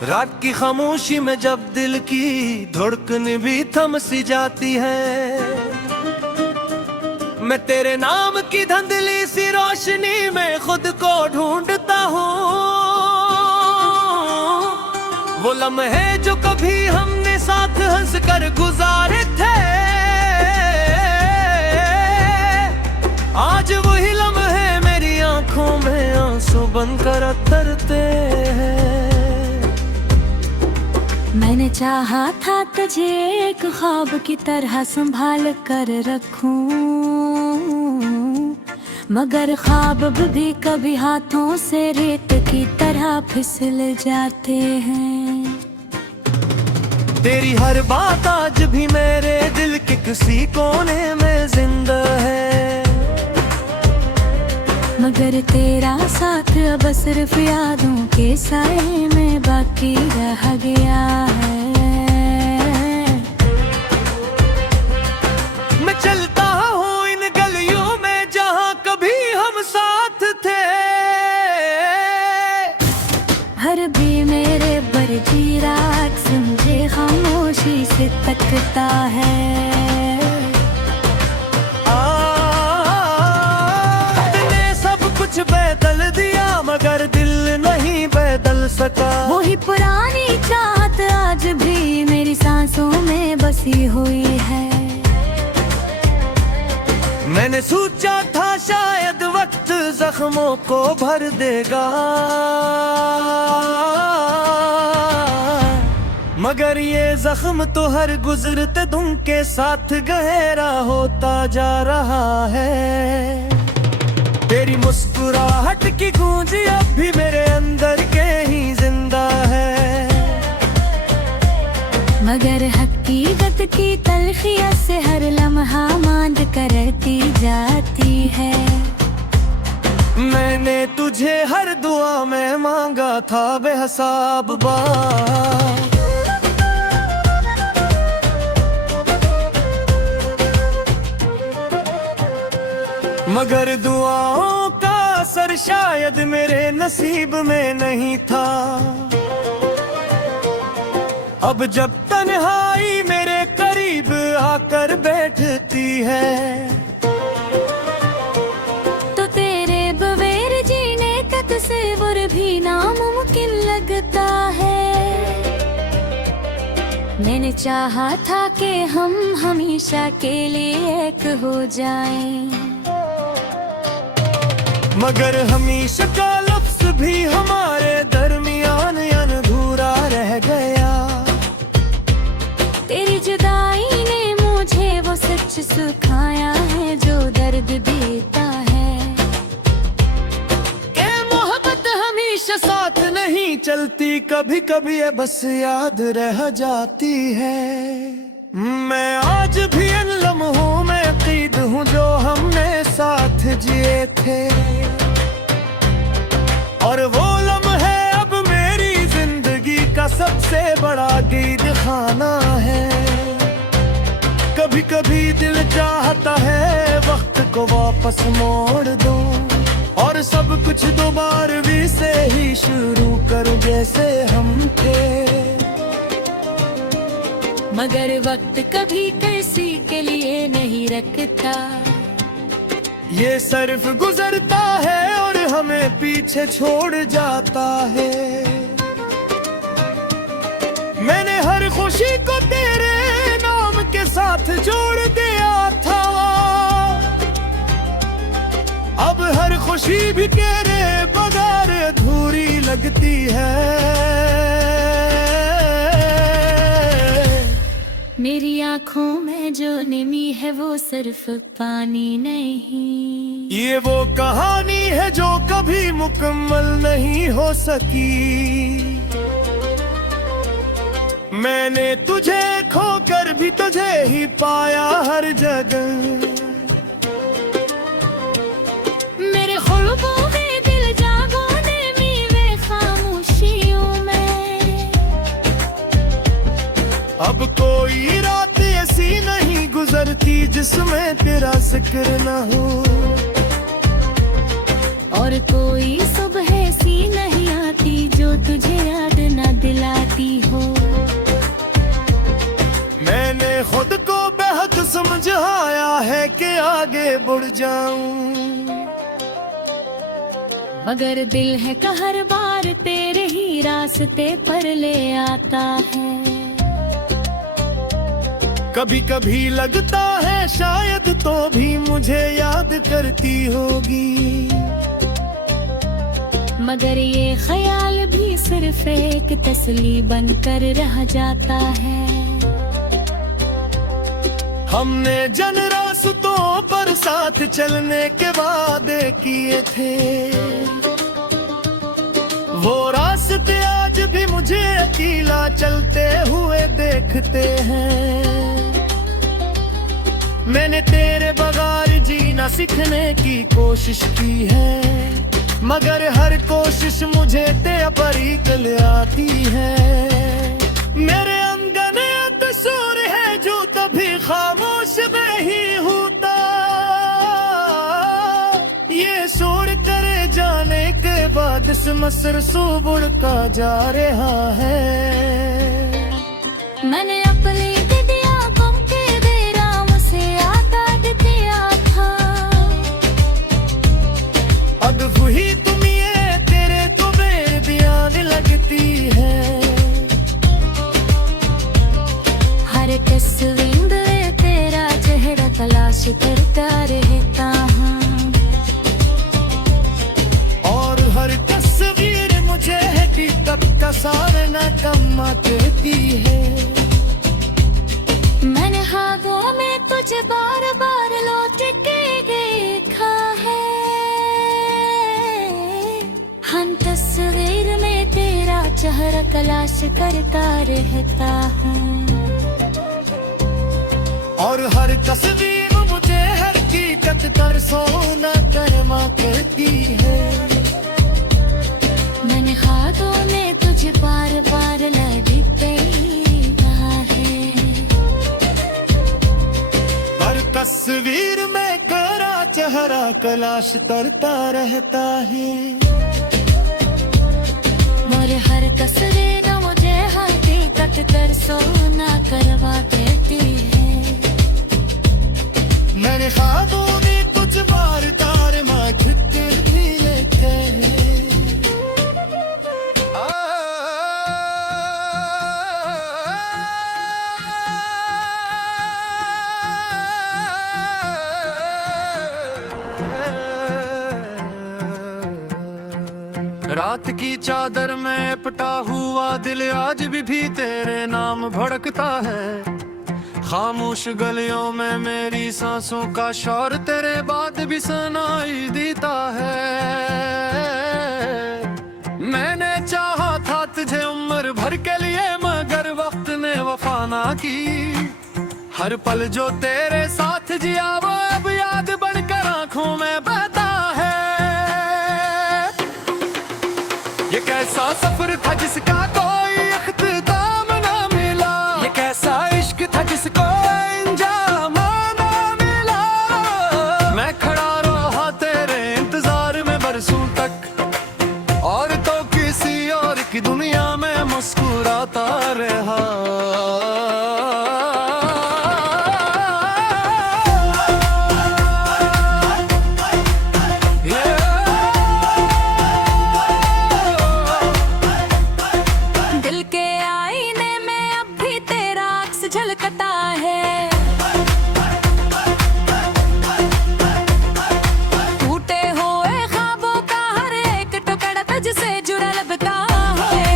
रात की खामोशी में जब दिल की धड़कन भी थम सी जाती है, मैं तेरे नाम की धुंधली सी रोशनी में खुद को ढूंढता हूँ। वो लम्हे जो कभी हमने साथ हंस कर गुजारे थे, आज वही लम्हे मेरी आंखों में आंसू बनकर उतरते हैं। मैंने चाहा था तुझे एक ख्वाब की तरह संभाल कर रखूं, मगर ख्वाब भी कभी हाथों से रेत की तरह फिसल जाते हैं। तेरी हर बात आज भी मेरे दिल के किसी कोने में जिंदा है, मगर तेरा साथ अब सिर्फ यादों के साए में बाकी रह गया है। मैं चलता हूँ इन गलियों में जहाँ कभी हम साथ थे, हर भी मेरे बरजी रात समझे खामोशी से तकता है। बदल दिया मगर दिल नहीं बदल सका, वही पुरानी चाहत आज भी मेरी सांसों में बसी हुई है। मैंने सोचा था शायद वक्त जख्मों को भर देगा, मगर ये जख्म तो हर गुजरते दिन के साथ गहरा होता जा रहा है। तेरी मुस्कुराहट की गूंज अब भी मेरे अंदर के ही जिंदा है, मगर हकीकत की तलखियत से हर लम्हा मांद करती जाती है। मैंने तुझे हर दुआ में मांगा था बेहिसाब बार, मगर दुआओं का असर शायद मेरे नसीब में नहीं था। अब जब तन्हाई मेरे करीब आकर बैठती है, तो तेरे बगैर जीने का तस्वीर भी नामुमकिन लगता है। मैंने चाहा था कि हम हमेशा के लिए एक हो जाएं, मगर हमेशा का लफ्ज भी हमारे दरमियान अधूरा रह गया। तेरी जुदाई ने मुझे वो सच सिखाया है जो दर्द देता है, कि मोहब्बत हमेशा साथ नहीं चलती, कभी कभी ये बस याद रह जाती है। मैं आज भी इन लम्हों में अकीद हूँ जो हमने साथ जिए थे, और वो लम्हे अब मेरी जिंदगी का सबसे बड़ा गीत खाना है। कभी कभी दिल चाहता है वक्त को वापस मोड़ दूं, और सब कुछ दोबारा से ही शुरू करूं जैसे हम थे, मगर वक्त कभी किसी के लिए नहीं रखता। ये सिर्फ गुजरता है और हमें पीछे छोड़ जाता है। मैंने हर खुशी को तेरे नाम के साथ जोड़ दिया था, अब हर खुशी भी तेरे बगैर अधूरी लगती है। मेरी आँखों में जो नमी है वो सिर्फ पानी नहीं, ये वो कहानी है जो कभी मुकम्मल नहीं हो सकी। मैंने तुझे खोकर भी तुझे ही पाया हर जगह, मेरे ख्वाबों में दिल जागोने में वे खामोशियों में। अब कोई रात ऐसी नहीं गुजरती जिसमें तेरा जिक्र न हो, और कोई सुबह ऐसी नहीं आती जो तुझे याद न दिला बुड़ जाऊं। मगर दिल है का हर बार तेरे ही रास्ते पर ले आता है। कभी कभी लगता है शायद तो भी मुझे याद करती होगी, मगर ये ख्याल भी सिर्फ एक तसली बनकर रह जाता है। हमने जन रास्तों पर साथ चलने के वादे किए थे, वो रास्ते आज भी मुझे अकेला चलते हुए देखते हैं। मैंने तेरे बगैर जीना सीखने की कोशिश की है, मगर हर कोशिश मुझे तेरे पर ही कल आती है। मेरे अंगन तसूर है जो तभी खामोश नहीं होता, ये शोर करे जाने के बाद इस मसर सुबुड़ का जा रहा है। मैंने अपनी आंखों के बेराम से आताद किया था, अब वही तुम ये तेरे तो बेबयान लगती है। हर तस्वीर में तेरा चेहरा तलाश करता रहता हूँ, और हर तस्वीर मुझे हकीकत का सामना कमा करती है। मैंने ख्वाबों में तुझे बार बार लौट के देखा है, हर तस्वीर में तेरा चेहरा तलाश करता रहता हूँ, और हर तस्वीर मुझे हकीकत कर सोना करमा करती है। मैंने ख्वाबों में तुझे बार बार लड़ते ही रहा है। हर तस्वीर में तेरा चेहरा तलाश करता रहता है, और हर तस्वीर मुझे हकीकत कर सोना करवा देती है। मैंने ख्वाबों में तुझ बार तार माखिर भी लेते हैं। रात की चादर में पटा हुआ दिल आज भी तेरे नाम भड़कता है। खामोश गलियों में मेरी सांसों का शोर तेरे बाद भी सुनाई देता है। मैंने चाहा था तुझे उम्र भर के लिए, मगर वक्त ने वफा ना की। हर पल जो तेरे साथ जिया वो अब याद बनकर आंखों में बहता है। ये कैसा सफर था जिसका कोई अख्ताम ना मिला, ये कैसा इश्क था जिसको अंजाम ना मिला। मैं खड़ा रहा तेरे इंतजार में बरसों तक, और तो किसी और की दुनिया में मुस्कुराता रहा। झलकता है, टूटे हुए ख्वाबों का हर एक टुकड़ा तुझसे जुड़ा लगता है।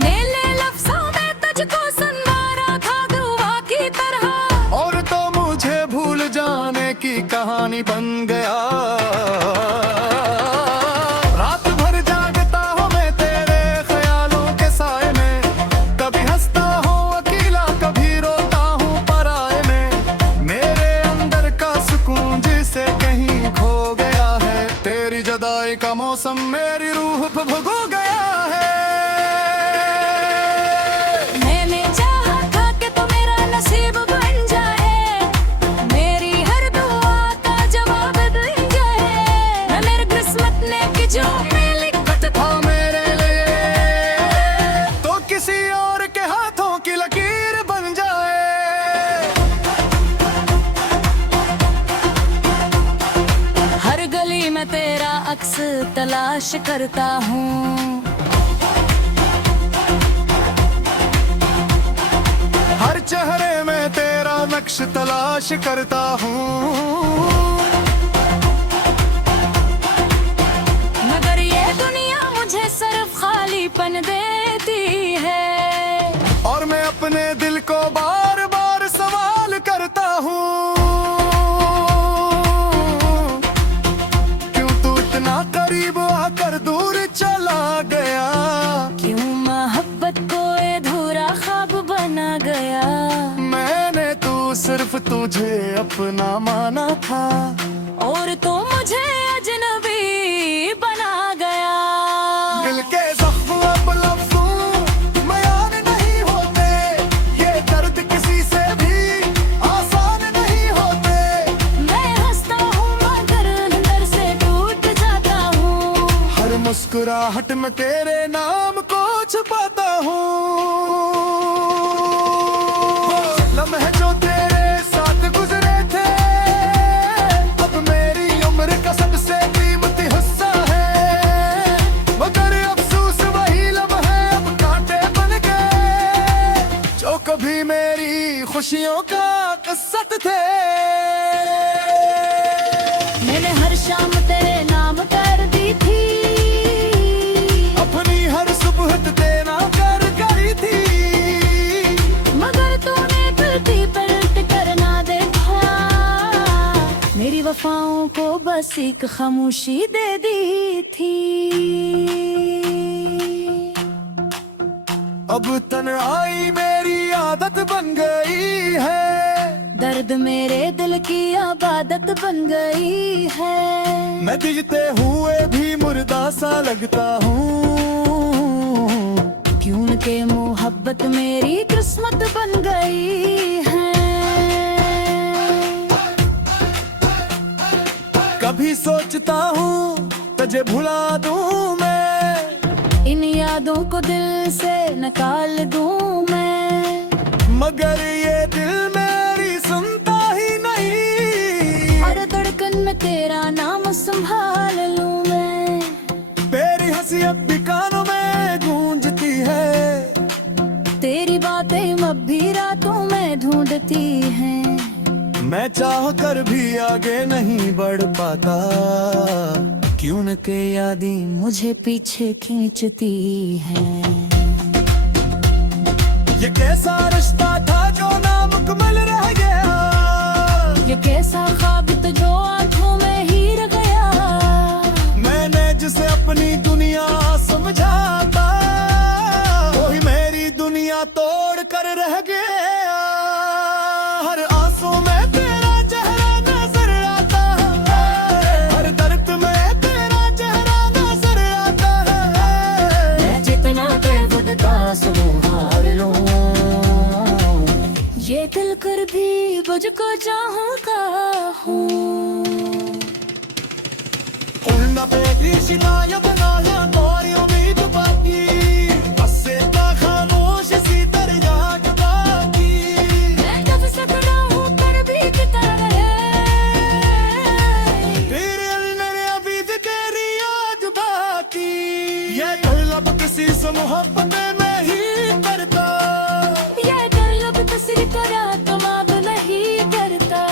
मेरे लफ्ज़ों में तुझको संवारा था दुआ की तरह, और तो मुझे भूल जाने की कहानी बन गया। जुदाई का मौसम मेरी रूह पे भुगो गया है। मैंने चाहा था कि तू मेरा नसीब बन जाए, मेरी हर दुआ का जवाब बन जाए। मैं मेरी किस्मत ने कि जो मैं लिखत था मेरे लिए, तो किसी और के हाथों की लकीर बन जाए। तलाश करता हूँ। हर चेहरे में तेरा नक्श तलाश करता हूँ। मगर ये दुनिया मुझे सिर्फ खालीपन देती है, और मैं अपने दिल को बार बार सवाल करता हूँ, क्यों तू इतना करीब आकर दूर चला गया। क्यों मोहब्बत को अधूरा ख्वाब बना गया। मैंने तो सिर्फ तुझे अपना माना था, और तो मुझे अजनबी बना गया। दिल के जख्म अब लफ्ज़ों में याद नहीं होते, ये दर्द किसी से भी आसान नहीं होते। मैं हंसता हूँ मगर अंदर से टूट जाता हूँ। हर मुस्कुराहट में तेरे नाम को छुपाता हूँ। लम्हे जो तेरे साथ गुजरे थे, अब मेरी उम्र का सबसे कीमती हिस्सा है। मगर अफसोस वही लम्हे अब कांटे बन गए, जो कभी मेरी खुशियों का किस्सत थे। मैंने हर शाम तेरे नाम कर दी थी, अपनी हर सुबह देना कर गई थी। मगर तूने पलटी पलट कर ना देखा। मेरी वफाओं को बस एक खामोशी दे दी थी। अब तन्हाई मेरी आदत बन गई है, दर्द मेरे दिल की आबादत बन गई है। मैं दिखते हुए भी मुर्दा सा लगता हूँ, क्यों के मोहब्बत मेरी किस्मत बन गई है। कभी सोचता हूँ तुझे भुला दूँ मैं, इन यादों को दिल से निकाल दूं मैं, मगर ये दिल मेरी सुनता ही नहीं। हर धड़कन में तेरा नाम संभाल लूं मैं। तेरी हंसी अब भी कानों में गूंजती है, तेरी बातें अब भी रातों में ढूंढती हैं। मैं चाह कर भी आगे नहीं बढ़ पाता, क्यों न के यादें मुझे पीछे खींचती हैं। ये कैसा रिश्ता था जो नामुकम्मल रह गया, ये कैसा ख्वाब तो जो आंखों में ही रह गया। मैंने जिसे अपनी दुनिया समझा था, वही मेरी दुनिया तोड़ कर रह गया। हर आंसू में तेरा चेहरा नजर आता है, हर दर्द में तेरा चेहरा नजर आता है। मैं जितना बेखुद का संभाल लूं, ये दिल कर भी मुझको चाहता हूँ। उड़ना बेटी शिनायत नाया कोरी उम्मीद बाकी, बसे का खामोश सी दरिया के बाकी। मैं कब सकता हूँ कर भी किता रहे, तेरे मेरे अभी तेरी याद बाकी। ये तलब किसी से मोहब्बत में ही करता, ये तलब तस्वीर करा तुम अब नहीं करता।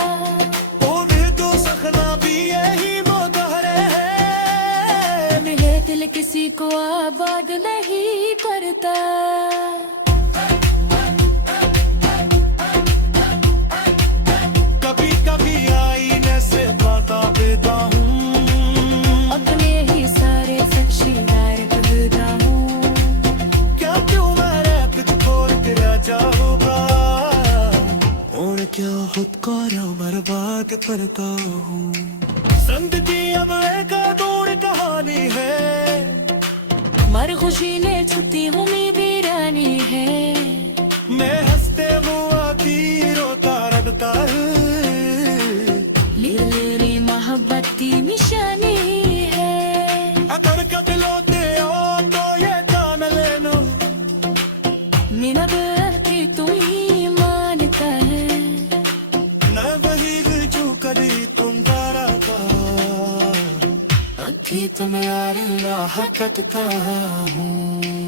वो भी तो सखना भी यही मोहरे है, मेरे दिल किसी को आबाद नहीं करता। कभी कभी आईने से बता देता हूँ, अपने ही सारे सच्चाई करता हूँ। क्या क्यों मैं तुझको तेरा चाहूँगा, और क्या खुद को बर्बाद करता हूँ। जिंदगी अब एक अधूरी कहानी है, मर खुशी ने छुट्टी हुई वीरानी है। मैं हंसते हुआ की रोता रखता है। मेरी मोहब्बत की निशानी है। अगर कभी लौटे हो तो ये जान लेना, मेरा की तू ही मानता है। न वही जो करी तुम तारा था, अखी तुम यार राह कटता हूँ।